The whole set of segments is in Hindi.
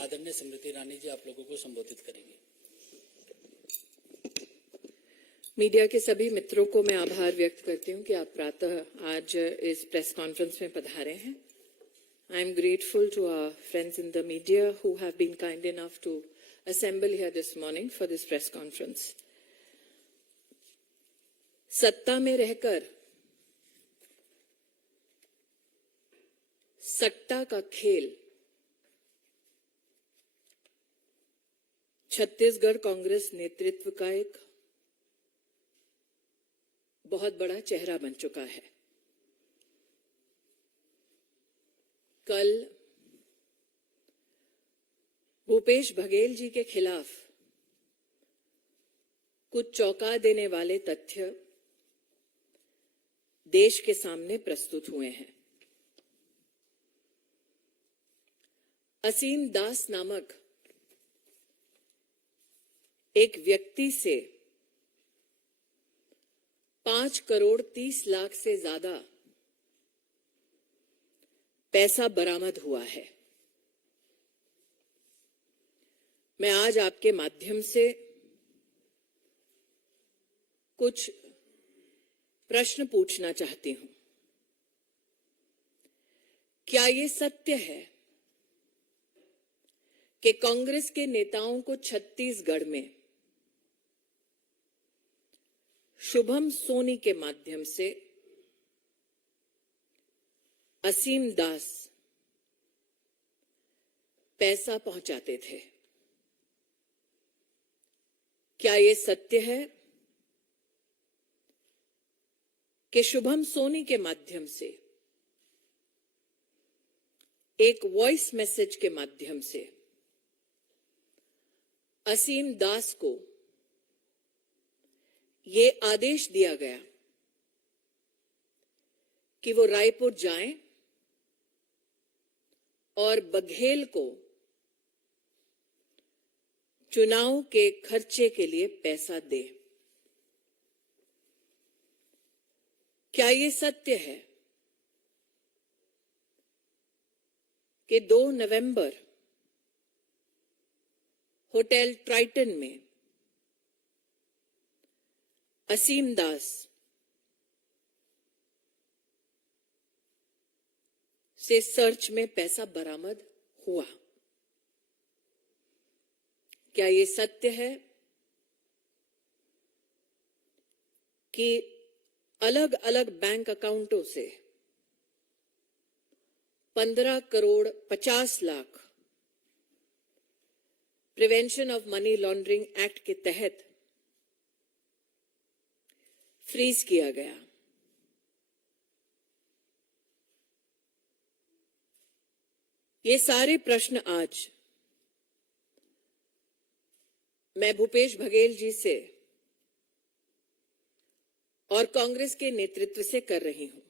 आदरणीय स्मृति ईरानी जी आप लोगों को संबोधित करेंगे। मीडिया के सभी मित्रों को मैं आभार व्यक्त करती हूं कि आप प्रातः आज इस प्रेस कॉन्फ्रेंस में पधारे हैं। I am grateful to our friends in the media who have been kind enough to assemble here this morning for this press conference. सत्ता में रहकर सट्टा का खेल छत्तीसगढ़ कांग्रेस नेतृत्व का एक बहुत बड़ा चेहरा बन चुका है। कल भूपेश बघेल जी के खिलाफ कुछ चौंका देने वाले तथ्य देश के सामने प्रस्तुत हुए हैं। असीम दास नामक एक व्यक्ति से 5 करोड़ 30 लाख से ज्यादा पैसा बरामद हुआ है। मैं आज आपके माध्यम से कुछ प्रश्न पूछना चाहती हूं। क्या ये सत्य है कि कांग्रेस के नेताओं को छत्तीसगढ़ में शुभम सोनी के माध्यम से असीम दास पैसा पहुंचाते थे? क्या ये सत्य है कि शुभम सोनी के माध्यम से एक वॉइस मैसेज के माध्यम से असीम दास को ये आदेश दिया गया कि वो रायपुर जाएं और बघेल को चुनाव के खर्चे के लिए पैसा दे? क्या ये सत्य है कि 2 नवंबर होटल ट्राइटन में असीम दास से सर्च में पैसा बरामद हुआ? क्या ये सत्य है कि अलग अलग बैंक अकाउंटों से 15 crore 50 lakh prevention of money laundering act के तहत फ्रीज किया गया? ये सारे प्रश्न आज मैं भूपेश बघेल जी से और कांग्रेस के नेतृत्व से कर रही हूं।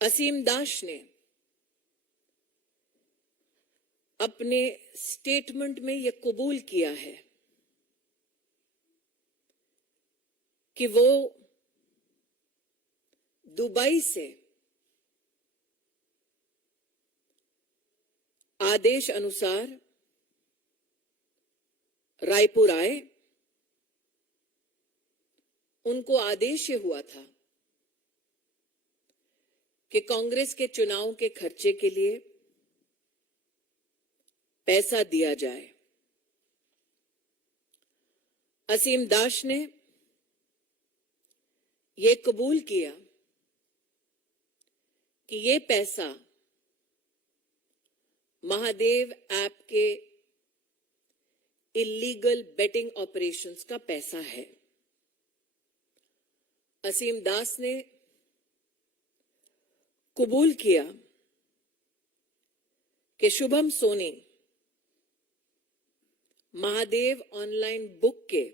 असीम दास ने अपने स्टेटमेंट में यह कबूल किया है कि वो दुबई से आदेश अनुसार रायपुर आए। उनको आदेश ये हुआ था कि कांग्रेस के चुनाव के खर्चे के लिए पैसा दिया जाए। असीम दास ने ये कबूल किया कि ये पैसा महादेव ऐप के इलीगल बेटिंग ऑपरेशंस का पैसा है। असीम दास ने कबूल किया कि शुभम सोनी महादेव ऑनलाइन बुक के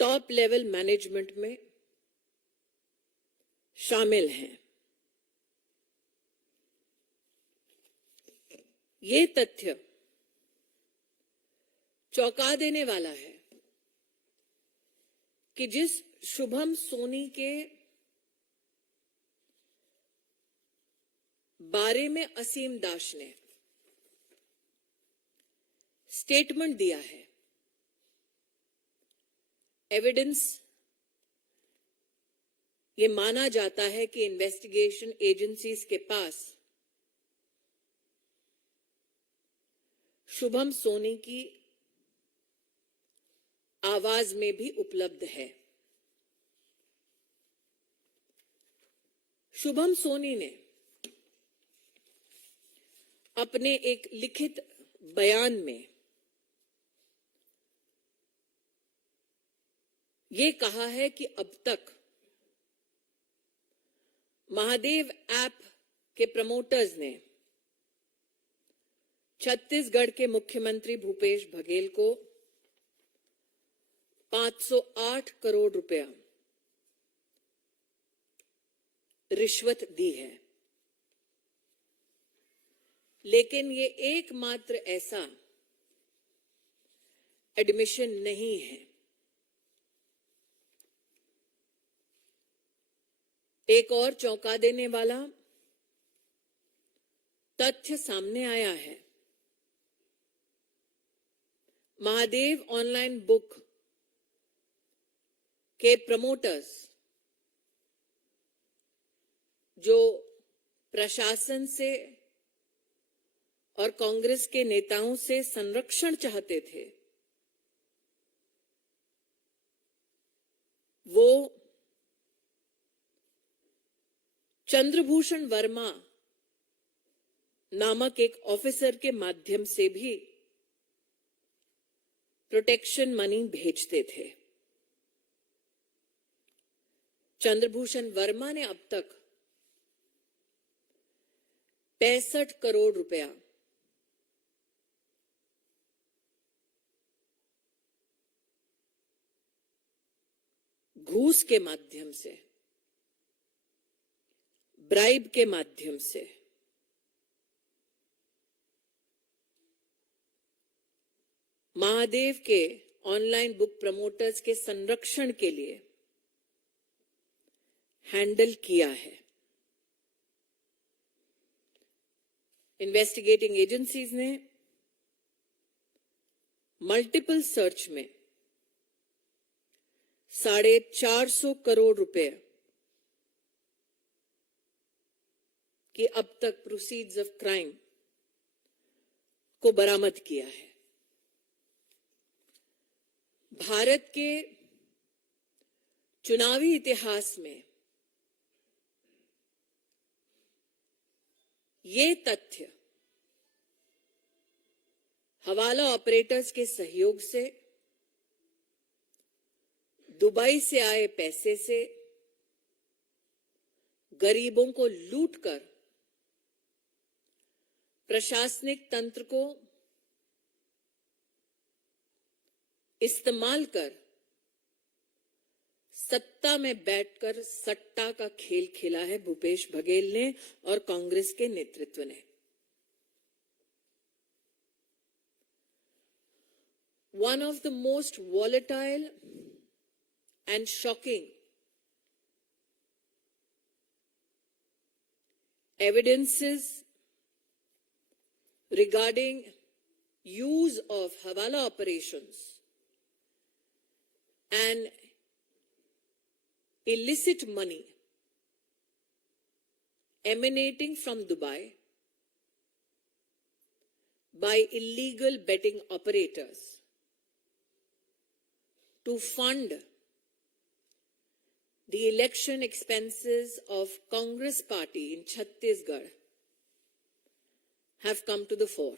टॉप लेवल मैनेजमेंट में शामिल हैं। ये तथ्य चौंका देने वाला है कि जिस शुभम सोनी के बारे में असीम दास ने स्टेटमेंट दिया है। एविडेंस ये माना जाता है कि इन्वेस्टिगेशन एजेंसीज के पास शुभम सोनी की आवाज में भी उपलब्ध है। शुभम सोनी ने अपने एक लिखित बयान में ये कहा है कि अब तक महादेव ऐप के प्रमोटर्स ने छत्तीसगढ़ के मुख्यमंत्री भूपेश बघेल को 508 करोड़ रुपया रिश्वत दी है। लेकिन ये एकमात्र ऐसा एडमिशन नहीं है। एक और चौंका देने वाला तथ्य सामने आया है। महादेव ऑनलाइन बुक के प्रमोटर्स जो प्रशासन से और कांग्रेस के नेताओं से संरक्षण चाहते थे, वो चंद्रभूषण वर्मा नामक एक ऑफिसर के माध्यम से भी प्रोटेक्शन मनी भेजते थे। चंद्रभूषण वर्मा ने अब तक 65 करोड़ रुपया घूस के माध्यम से, ब्राइब के माध्यम से महादेव के ऑनलाइन बुक प्रमोटर्स के संरक्षण के लिए हैंडल किया है। इन्वेस्टिगेटिंग एजेंसीज ने मल्टीपल सर्च में 450 करोड़ रुपए की अब तक प्रोसीड्स ऑफ क्राइम को बरामद किया है। भारत के चुनावी इतिहास में ये तथ्य हवाला ऑपरेटर्स के सहयोग से, दुबई से आए पैसे से गरीबों को लूटकर प्रशासनिक तंत्र को इस्तेमाल कर सत्ता में बैठकर सट्टा का खेल खेला है भूपेश बघेल ने और कांग्रेस के नेतृत्व ने। One of the most volatile and shocking evidences regarding use of Hawala operations and illicit money emanating from Dubai by illegal betting operators to fund the election expenses of Congress party in Chhattisgarh have come to the fore.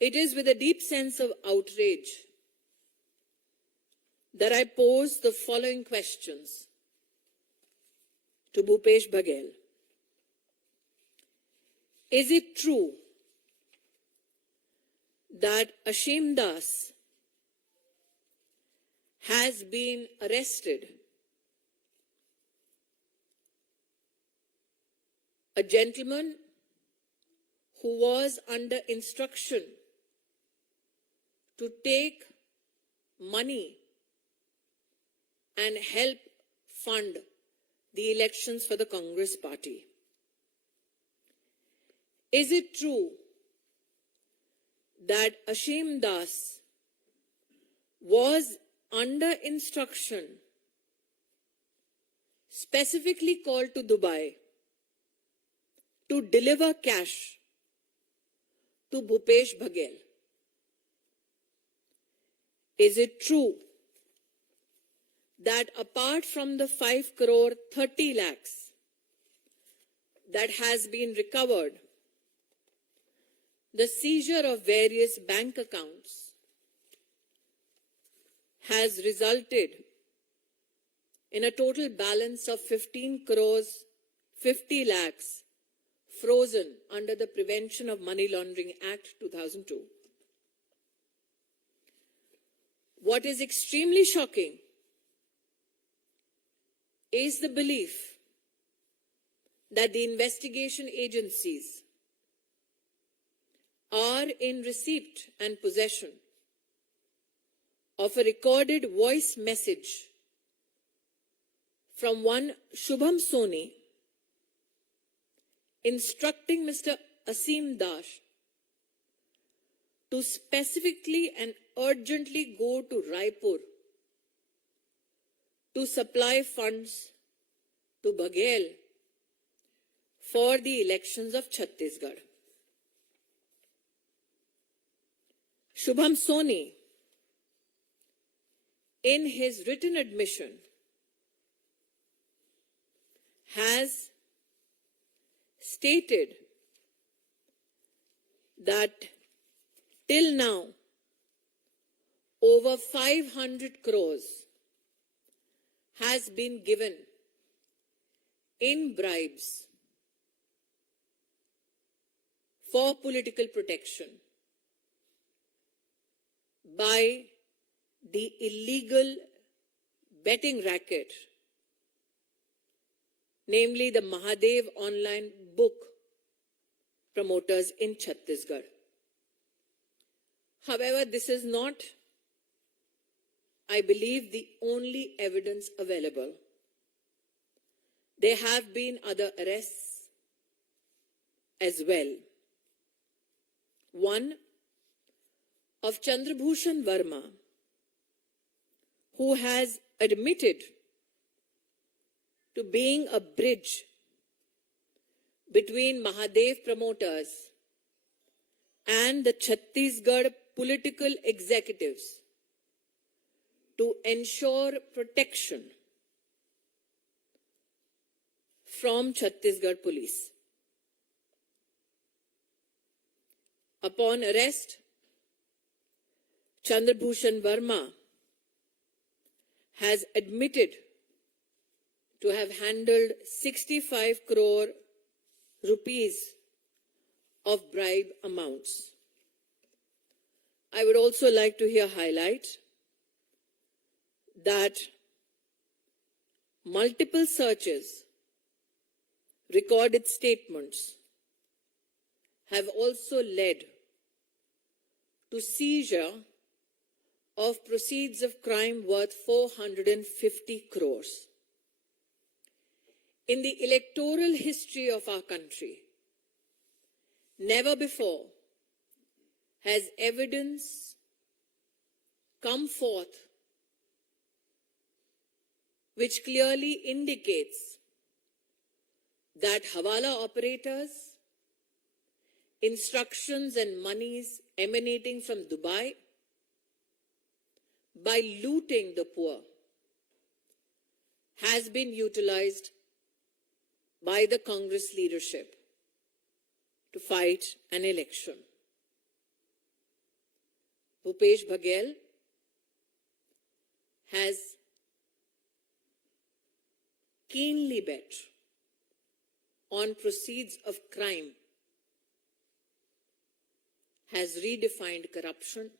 It is with a deep sense of outrage that I pose the following questions to Bhupesh Baghel. Is it true that Ashim Das has been arrested? A gentleman who was under instruction to take money and help fund the elections for the Congress party. Is it true that Asim Das was under instruction, specifically called to Dubai, to deliver cash to Bhupesh Baghel? Is it true that apart from the 5 crore 30 lakhs that has been recovered, the seizure of various bank accounts has resulted in a total balance of 15 crores 50 lakhs frozen under the Prevention of Money Laundering Act 2002? What is extremely shocking is the belief that the investigation agencies are in receipt and possession of a recorded voice message from one Shubham Soni instructing Mr. Asim Das to specifically and urgently go to Raipur to supply funds to Baghel for the elections of Chhattisgarh. Shubham Soni, in his written admission, has stated that till now, over 500 crores has been given in bribes for political protection by the illegal betting racket, namely the Mahadev online book promoters in Chhattisgarh. However, this is not, I believe, the only evidence available. There have been other arrests as well. One of Chandrabhushan Verma, who has admitted to being a bridge between Mahadev promoters and the Chhattisgarh political executives to ensure protection from Chhattisgarh police. Upon arrest, Chandrabhushan Verma has admitted to have handled 65 crore rupees of bribe amounts. I would also like to here highlight that multiple searches, recorded statements have also led to seizure of proceeds of crime worth 450 crores. In the electoral history of our country, never before has evidence come forth which clearly indicates that Hawala operators, instructions and monies emanating from Dubai, by looting the poor, has been utilized by the Congress leadership to fight an election. Bhupesh Baghel has keenly bet on proceeds of crime, has redefined corruption,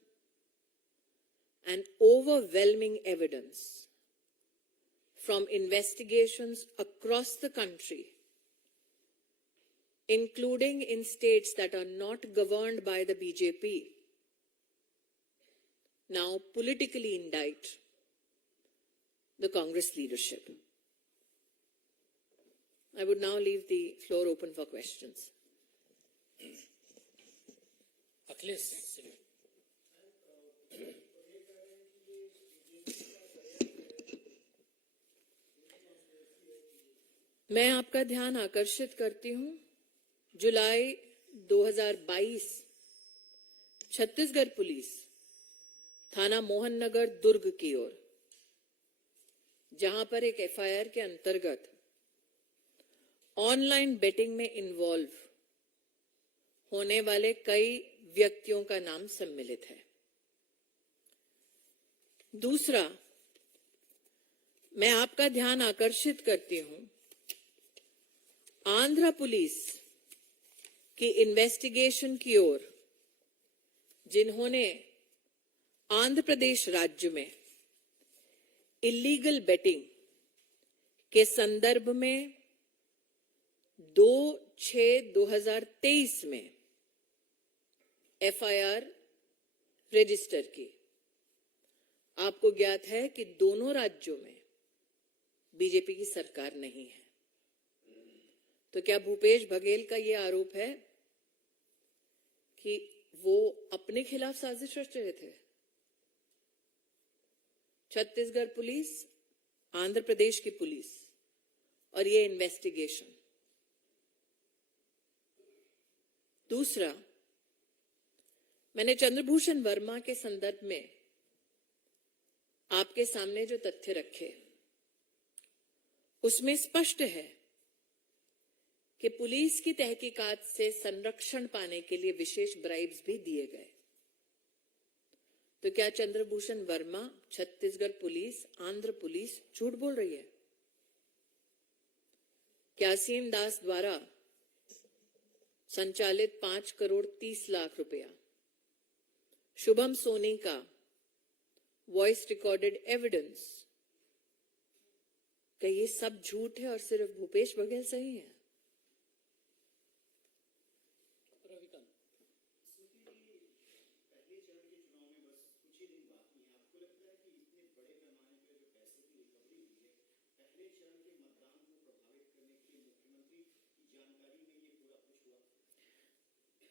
and overwhelming evidence from investigations across the country, including in states that are not governed by the BJP, now politically indict the Congress leadership. I would now leave the floor open for questions. Akhilesh मैं आपका ध्यान आकर्षित करती हूं जुलाई 2022 छत्तीसगढ़ पुलिस थाना मोहन नगर दुर्ग की ओर, जहां पर एक एफआईआर के अंतर्गत ऑनलाइन बेटिंग में इन्वॉल्व होने वाले कई व्यक्तियों का नाम सम्मिलित है। दूसरा, मैं आपका ध्यान आकर्षित करती हूं आंध्र पुलिस की इन्वेस्टिगेशन की ओर, जिन्होंने आंध्र प्रदेश राज्य में इलीगल बेटिंग के संदर्भ में 2/6/2023 में एफआईआर रजिस्टर की। आपको ज्ञात है कि दोनों राज्यों में बीजेपी की सरकार नहीं है, तो क्या भूपेश बघेल का यह आरोप है कि वो अपने खिलाफ साजिश रच रहे थे? छत्तीसगढ़ पुलिस, आंध्र प्रदेश की पुलिस और ये इन्वेस्टिगेशन। दूसरा, मैंने चंद्रभूषण वर्मा के संदर्भ में आपके सामने जो तथ्य रखे, उसमें स्पष्ट है कि पुलिस की तहकीकात से संरक्षण पाने के लिए विशेष ब्राइब्स भी दिए गए। तो क्या चंद्रभूषण वर्मा, छत्तीसगढ़ पुलिस, आंध्र पुलिस झूठ बोल रही है? क्या असीम दास द्वारा संचालित 5,30,00,000 रुपया, शुभम सोनी का वॉइस रिकॉर्डेड एविडेंस, क्या ये सब झूठ है और सिर्फ भूपेश बघेल सही है?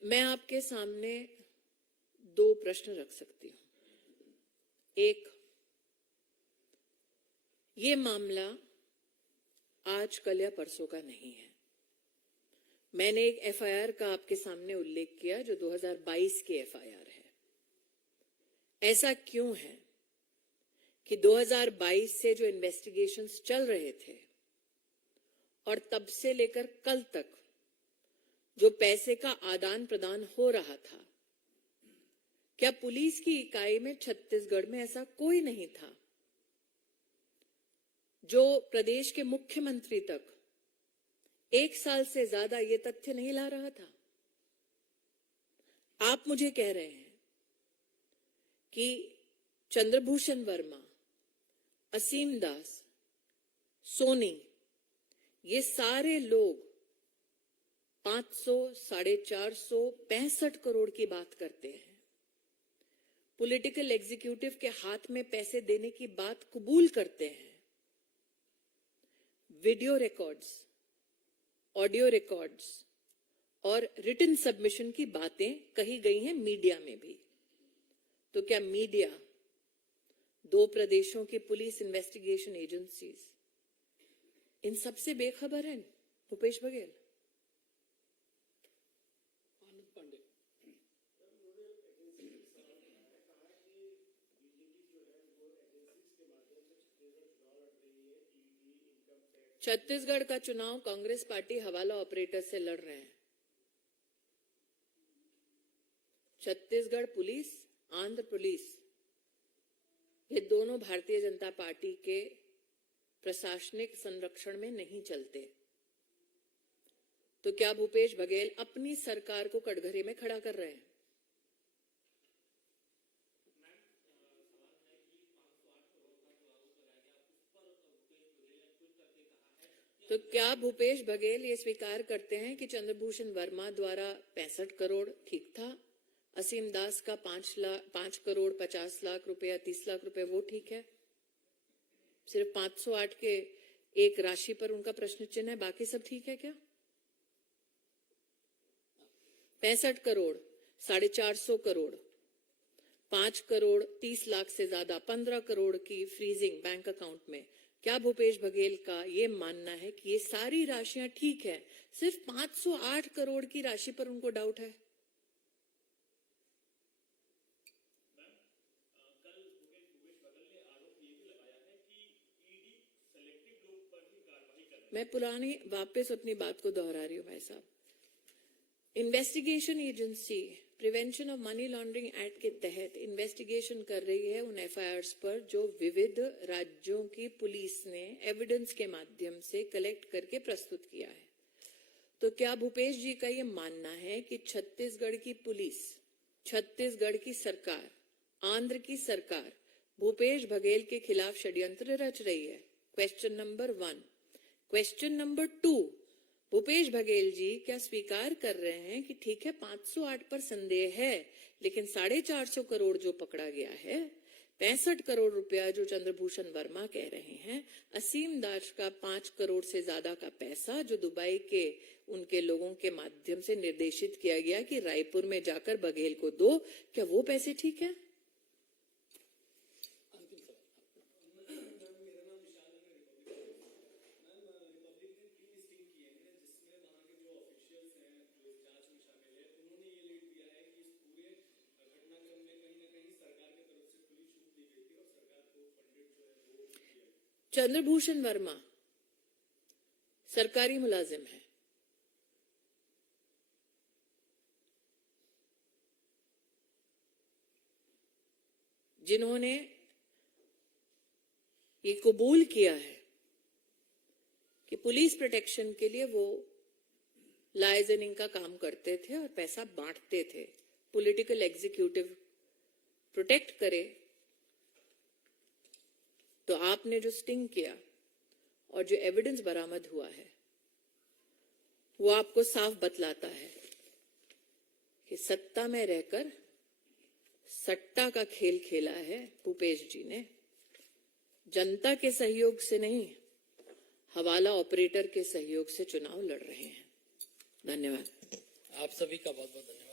मैं आपके सामने दो प्रश्न रख सकती हूं। एक, ये मामला आज कल या परसों का नहीं है। मैंने एक एफआईआर का आपके सामने उल्लेख किया जो 2022 की एफआईआर है। ऐसा क्यों है कि 2022 से जो इन्वेस्टिगेशंस चल रहे थे और तब से लेकर कल तक जो पैसे का आदान प्रदान हो रहा था, क्या पुलिस की इकाई में छत्तीसगढ़ में ऐसा कोई नहीं था जो प्रदेश के मुख्यमंत्री तक 1 साल से ज्यादा ये तथ्य नहीं ला रहा था? आप मुझे कह रहे हैं कि चंद्रभूषण वर्मा, असीम दास, सोनी, ये सारे लोग 500, 450, 65 करोड़ की बात करते हैं। पॉलिटिकल एग्जीक्यूटिव के हाथ में पैसे देने की बात कबूल करते हैं। वीडियो रिकॉर्ड्स, ऑडियो रिकॉर्ड्स और रिटन सबमिशन की बातें कही गई हैं मीडिया में भी। तो क्या मीडिया, 2 प्रदेशों की पुलिस इन्वेस्टिगेशन एजेंसीज इन सबसे बेखबर हैं? भूपेश बघेल, छत्तीसगढ़ का चुनाव कांग्रेस पार्टी हवाला ऑपरेटर से लड़ रहे हैं। छत्तीसगढ़ पुलिस, आंध्र पुलिस, ये दोनों भारतीय जनता पार्टी के प्रशासनिक संरक्षण में नहीं चलते। तो क्या भूपेश बघेल अपनी सरकार को कटघरे में खड़ा कर रहे हैं? तो क्या भूपेश बघेल ये स्वीकार करते हैं कि चंद्रभूषण वर्मा द्वारा 65 करोड़ ठीक था, असीम दास का 5 करोड़ 50 लाख रुपया, 30 लाख रुपए वो ठीक है, सिर्फ 508 के एक राशि पर उनका प्रश्न चिन्ह है, बाकी सब ठीक है क्या? 65 करोड़, 450 करोड़, 5 करोड़ 30 लाख से ज्यादा, 15 करोड़ की फ्रीजिंग बैंक अकाउंट में। क्या भूपेश बघेल का ये मानना है कि ये सारी राशियां ठीक है, सिर्फ 508 करोड़ की राशि पर उनको डाउट है? मैं पुरानी वापस अपनी बात को दोहरा रही हूं भाई साहब। Investigation agency prevention of money laundering act के तहत इन्वेस्टिगेशन कर रही है उन एफआईआर्स पर जो विविध राज्यों की पुलिस ने एविडेंस के माध्यम से कलेक्ट करके प्रस्तुत किया है। तो क्या भूपेश जी का ये मानना है कि छत्तीसगढ़ की पुलिस, छत्तीसगढ़ की सरकार, आंध्र की सरकार भूपेश बघेल के खिलाफ षड्यंत्र रच रही है? Question number 1। Question number 2, Bhupesh Baghel ji क्या स्वीकार कर रहे हैं कि ठीक है 508 पर संदेह है, लेकिन 450 करोड़ जो पकड़ा गया है, 65 करोड़ रुपया जो चंद्रभूषण वर्मा कह रहे हैं, असीम दास का 5 करोड़ से ज्यादा का पैसा जो दुबई के उनके लोगों के माध्यम से निर्देशित किया गया कि रायपुर में जाकर बघेल को दो, क्या वो पैसे ठीक है? चंद्रभूषण वर्मा सरकारी मुलाजिम है, जिन्होंने ये कबूल किया है कि पुलिस प्रोटेक्शन के लिए वो लाइजनिंग का काम करते थे और पैसा बांटते थे, पॉलिटिकल एग्जीक्यूटिव प्रोटेक्ट करे। तो आपने जो स्टिंग किया और जो एविडेंस बरामद हुआ है वो आपको साफ बतलाता है कि सत्ता में रहकर सट्टा का खेल खेला है भूपेश जी ने, जनता के सहयोग से नहीं, हवाला ऑपरेटर के सहयोग से चुनाव लड़ रहे हैं। धन्यवाद। आप सभी का बहुत बहुत धन्यवाद।